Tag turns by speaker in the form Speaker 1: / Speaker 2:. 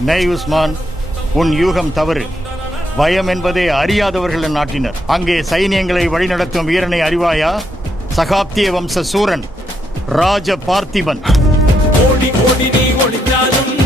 Speaker 1: நெய் உஸ்மான் உன் யூகம் தவறு. பயம் என்பதே அறியாதவர்கள் நாட்டினர். அங்கே சைனியங்களை வழிநடத்தும் வீரனை அறிவாயா? சகாப்திய வம்ச சூரன் ராஜ பார்த்திபன்.
Speaker 2: ஓடி ஓடி நீ ஒளிந்தாலும்